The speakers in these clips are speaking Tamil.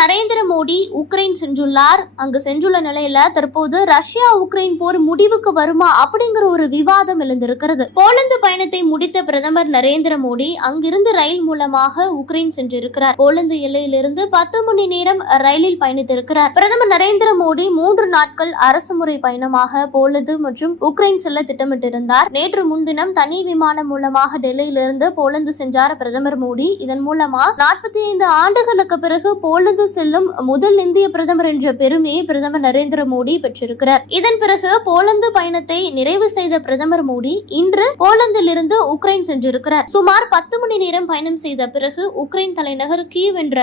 நரேந்திர மோடி உக்ரைன் சென்றுள்ளார். அங்கு சென்றுள்ள நிலையில தற்போது ரஷ்யா உக்ரைன் போர் முடிவுக்கு வருமா அப்படிங்கிற ஒரு விவாதம் எழுந்திருக்கிறது. போலந்து பயணத்தை முடித்த பிரதமர் நரேந்திர மோடி அங்கிருந்து ரயில் மூலமாக உக்ரைன் சென்றிருக்கிறார். போலந்து எல்லையிலிருந்து பத்து மணி நேரம் ரயிலில் பயணித்திருக்கிறார். பிரதமர் நரேந்திர மோடி மூன்று நாட்கள் அரசுமுறை பயணமாக போலந்து மற்றும் உக்ரைன் செல்ல திட்டமிட்டிருந்தார். நேற்று முன்தினம் தனி விமானம் மூலமாக டெல்லியிலிருந்து போலந்து சென்றார் பிரதமர் மோடி. இதன் மூலமா நாற்பத்தி ஐந்து ஆண்டுகளுக்கு பிறகு போலந்து செல்லும் முதல் இந்திய பிரதமர் என்ற பெருமையை பிரதமர் நரேந்திர மோடி பெற்றிருக்கிறார். இதன் பிறகு போலந்து பயணத்தை நிறைவு செய்த பிரதமர் மோடி இன்று போலந்திலிருந்து உக்ரைன் சென்றிருக்கிறார். சுமார் பத்து மணி நேரம் பயணம் செய்த பிறகு உக்ரைன் தலைநகர் கீவ் என்ற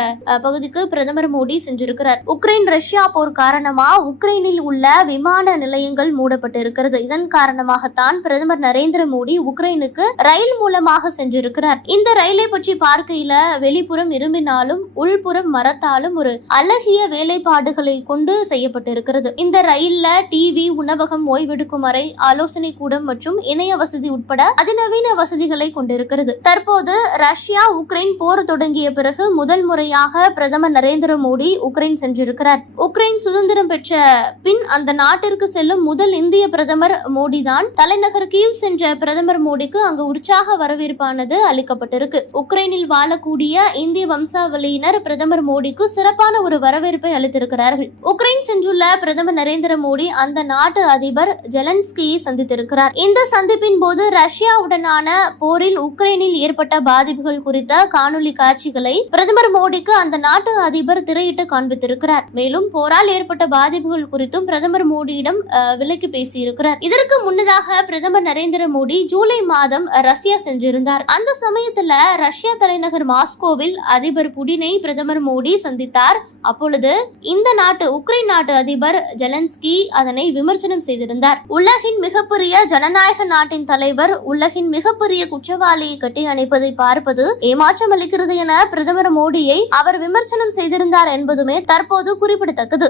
பகுதிக்கு பிரதமர் மோடி சென்றிருக்கிறார். உக்ரைன் ரஷ்யா போர் காரணமா உக்ரைனில் உள்ள விமான நிலையங்கள் மூடப்பட்டிருக்கிறது. இதன் காரணமாகத்தான் பிரதமர் நரேந்திர மோடி உக்ரைனுக்கு ரயில் மூலமாக சென்றிருக்கிறார். இந்த ரயிலை பற்றி பார்க்கையில வெளிப்புறம் இரும்பினாலும் உள்புறம் மரத்தாலும் ஒரு அழகிய வேலைப்பாடுகளை கொண்டு செய்யப்பட்டிருக்கிறது. இந்த ரயில்ல டிவி உணவகம் ஓய்வெடுக்கும் அறை ஆலோசனை கூடம் மற்றும் இணைய வசதி உட்பட அதிநவீன வசதிகளை கொண்டிருக்கிறது. தற்போது ரஷ்யா உக்ரைன் போர் தொடங்கிய பிறகு முதல் முறையாக பிரதமர் நரேந்திர மோடி உக்ரைன் சென்றிருக்கிறார். உக்ரைன் சுதந்திரம் பெற்ற பின் அந்த நாட்டிற்கு செல்லும் முதல் இந்திய பிரதமர் மோடி தான் தலைநகர் கீவ் சென்ற பிரதமர் மோடிக்கு அங்கு உற்சாக வரவேற்பானது அளிக்கப்பட்டிருக்கு. உக்ரைனில் வாழக்கூடிய இந்திய வம்சாவளியினர் பிரதமர் மோடிக்கு சிறப்பான ஒரு வரவேற்பை அளித்திருக்கிறார்கள். உக்ரைன் சென்றுள்ள பிரதமர் நரேந்திர மோடி அந்த நாட்டு அதிபர் ஜெலன்ஸ்கியை சந்தித்திருக்கிறார். இந்த சந்திப்பின் போது ரஷ்யாவுடனான போரில் உக்ரைனில் ஏற்பட்ட பாதிப்புகள் குறித்த காணொலி காட்சிகளை பிரதமர் மோடிக்கு அந்த நாட்டு அதிபர் திரையிட்டு காண்பித்திருக்கிறார். மேலும் போரால் ஏற்பட்ட பாதிப்புகள் குறித்தும் பிரதமர் மோடியிடம் விலக்கி பேசியிருக்கிறார். இதற்கு முன்னதாக பிரதமர் நரேந்திர மோடி ஜூலை மாதம் ரஷ்யா சென்றிருந்தார். அந்த சமயத்துல ரஷ்யா தலைநகர் மாஸ்கோவில் அதிபர் புடினை பிரதமர் மோடி சந்தித்தார் அப்பொழுது இந்த நாட்டு உக்ரைன் நாட்டு அதிபர் ஜெலன்ஸ்கி அதனை விமர்சனம் செய்திருந்தார். உலகின் மிகப்பெரிய ஜனநாயக நாட்டின் தலைவர் உலகின் மிகப்பெரிய குற்றவாளியை கட்டி அணைப்பதை பார்ப்பது ஏமாற்றம் அளிக்கிறது என பிரதமர் மோடியை அவர் விமர்சனம் செய்திருந்தார் என்பதுமே தற்போது குறிப்பிடத்தக்கது.